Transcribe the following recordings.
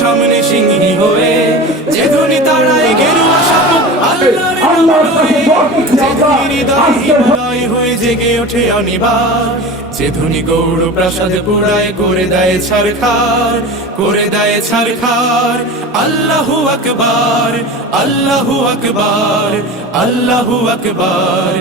সামনে সিংহী হয়ে, যে ধ্বনি তারায় গেরুয়া শাপক আল্লাহর নাম লয়ে, যে ধ্বনি হৃদয় হিমালয় হয়ে জেগে ওঠে অনিবার, যে ধ্বনি গৌড় প্রাসাদ পুরায় করে দেয় ছারখার, করে দেয় ছারখার। আল্লাহু আকবার, আল্লাহু আকবার, আল্লাহু আকবার,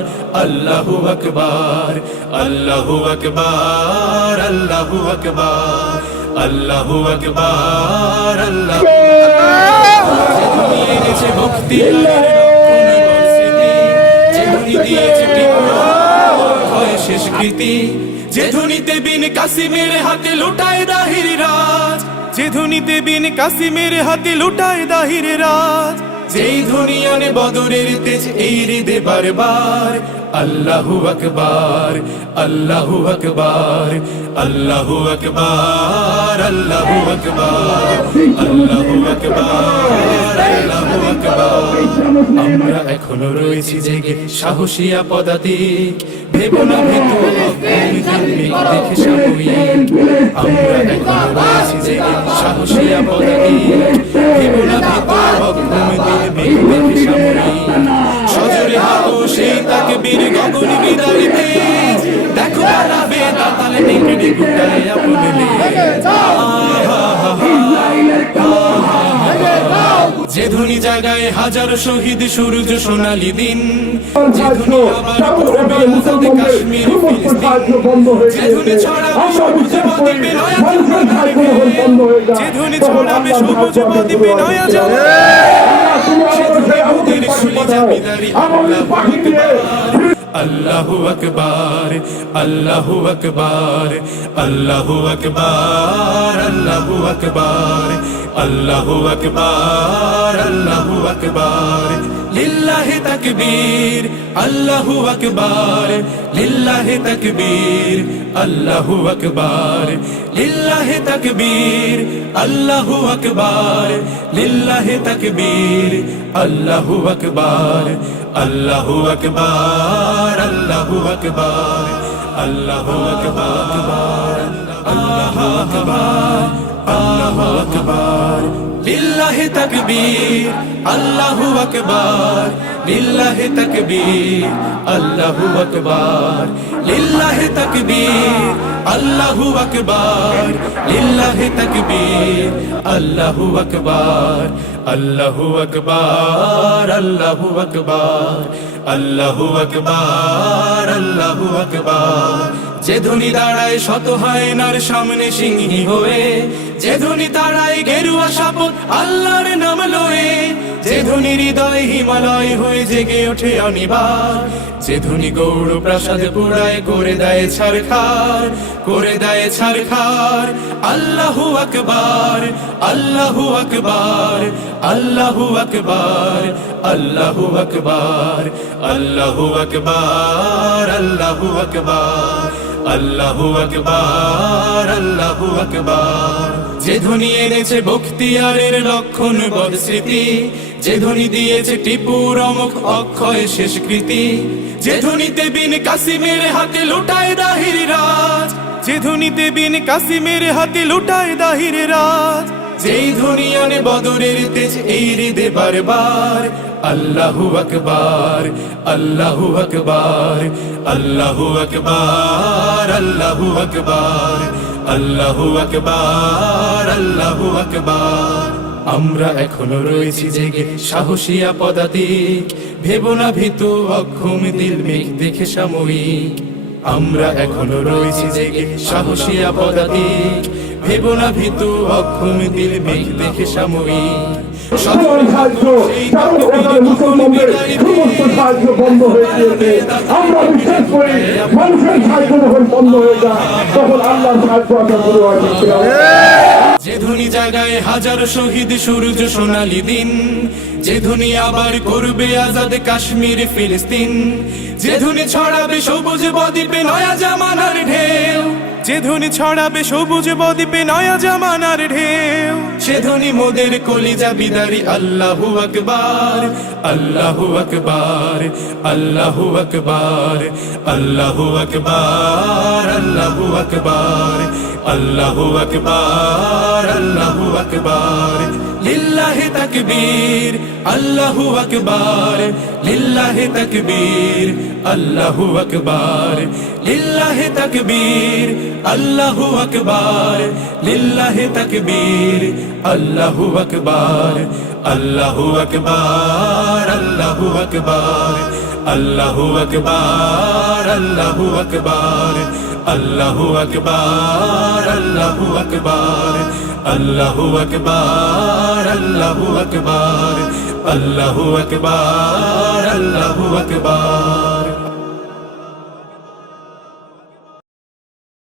আল্লাহু আকবার, আল্লাহু আকবার, আল্লাহু আকবার, আল্লাহু আকবার, আল্লাহু আকবার। যে ধ্বনি এনেছে ভক্তি আর লক্ষণ স্মৃতি, যে ধ্বনি দিয়েছে হয় শেষ কৃতি, যে ধ্বনিতে বিন কাসিমের হাতে লুটায় দাহির রাজ, যে ধ্বনিতে বিন কাসিমের হাতে লুটায় দাহির রাজ, যেই ধ্বনি আনে বদরের তেজ এই হৃদে বারবার। আল্লাহু আকবার, আল্লাহু আকবার, আল্লাহু আকবার, আল্লাহু আকবার, আল্লাহু আকবার, আল্লাহু আকবার। আমরা এখনো রয়েছি জেগে সাহসিয়া পদাতিক, ভেবো না ভেতু দেখে সাময়িক। আমরা এখনো রয়েছি জেগে সাহসিয়া পদাতিক, ভেবো না ভেতু দেখে সাময়িক। সজরে হাগো সেই তাকে বীর গগন বিদারিতে, দেখো দাঁড়াবে তাতালে নেকড়ে গুটায় আপনে যে ধ্বনি জাগায় হাজার শহীদ সূর্য সোনালী দিন, যে ধ্বনি আবার করবে আজাদ কাশ্মীর ফিলিস্তিন, যে ধ্বনি ছড়াবে সবুজ বদ্বীপে নয়া জন্মধারে, যে ধ্বনি ছড়াবে সবুজ বদ্বীপে নয়া জন্মধারে, সে ধ্বনি মোদের কলিজা বিদারি আল্লাহু আকবার, আল্লাহু আকবার, আল্লাহু আকবার, আল্লাহু আকবার, আল্লাহু আকবার, আল্লাহু আকবার। লিল্লাহি তাকবীর, আল্লাহু আকবার, লিল্লাহি তাকবীর, আল্লাহু আকবার, লিল্লাহি তাকবীর, আল্লাহু আকবার, লিল্লাহি তাকবীর, আল্লাহু আকবার, আল্লাহু আকবার, আল্লাহু আকবার, আল্লাহু আকবার, আল্লাহু আকবার, আল্লাহু আকবার। লিল্লাহি তাকবীর, আল্লাহু আকবার, লিল্লাহি তাকবীর, আল্লাহু আকবার, লিল্লাহি তাকবীর, আল্লাহু আকবার, লিল্লাহি তাকবীর, আল্লাহু আকবার, আল্লাহু আকবার, আল্লাহু আকবার, আল্লাহু আকবার, আল্লাহু আকবার। যে ধ্বনি দাঁড়ায় শত হায়নার সামনে সিংহী হয়ে, যে ধ্বনি দাঁড়ায় গেরুয়া শাপক আল্লাহর নাম লয়ে, যে ধ্বনি হৃদয় হিমালয় হয়ে জেগে ওঠে অনিবার, যে ধ্বনি গৌড় প্রাসাদ পুরায় করে দেয় ছারখার, করে দেয় ছারখার। আল্লাহু আকবার, আল্লাহু আকবার, আল্লাহু আকবার, আল্লাহু আকবার, আল্লাহু আকবার, আল্লাহু আকবার, আল্লাহু আকবার, আল্লাহু আকবার। যে ধ্বনি এনেছে বখতিয়ারের লক্ষণ বদ স্মৃতি, যে ধ্বনি দিয়েছে টিপুর অমুক অক্ষয় শেষ কৃতি, যে ধ্বনিতে বিন কাসিমের হাতে লুটায় দাহির রাজ, যে ধ্বনিতে বিন কাসিমের হাতে লুটায় দাহির রাজ, যেই ধ্বনি আনে বদরের তেজ এই হৃদে বারবার। আল্লাহু আকবার, আল্লাহু আকবার, আল্লাহু আকবার, আল্লাহু আকবার, আল্লাহু আকবার, আল্লাহু আকবার। আমরা এখনো রয়েছি জেগে সাহসিয়া পদাতিক, ভেবো না ভীতু অক্ষম দিল মেঘ দেখে সাময়িক। আমরা এখনো রয়েছি জেগে সাহসিয়া পদাতিক, ভেবো না ভীতু অক্ষম দিল মেঘ দেখে সাময়িক। সকল সাহায্য মুসলমানদের সমস্ত সাহায্য বন্ধ হয়ে গিয়েছে। আমরা বিশ্বাস করি মানুষের সাহায্য যখন বন্ধ হয়ে যায় তখন আল্লাহর সাহায্য আমরা শুরু হয়। যে ধ্বনি জাগায় হাজার শহীদ সূর্য সোনালী দিন, যে ধ্বনি আবার করবে আজাদ কাশ্মীর ফিলিস্তিন, যে ধ্বনি ছড়াবে সবুজ বদ্বীপে নয়া জামানার ঢেউ, যে ধ্বনি ছড়াবে সবুজ বদ্বীপে নয়া জামানার ঢেউ, সে ধ্বনি মোদের কলিজা বিদারি আল্লাহু আকবার, আল্লাহু আকবার, আল্লাহু আকবার, আল্লাহু আকবার, আল্লাহু আকবার, আল্লাহু আকবার, আল্লাহু আকবার, লিল্লাহি তাকবীর, আল্লাহু আকবার, লিল্লাহি তাকবীর, আল্লাহু আকবার, লিল্লাহি তাকবীর, আল্লাহু আকবার, লিল্লাহি তাকবীর, আল্লাহু আকবার, আল্লাহু আকবার, আল্লাহু আকবার, আল্লাহু আকবার, আল্লাহু আকবার, আল্লাহু আকবার, আল্লাহু আকবার, আল্লাহু আকবার, আল্লাহু আকবার, আল্লাহু আকবার, আল্লাহু আকবার।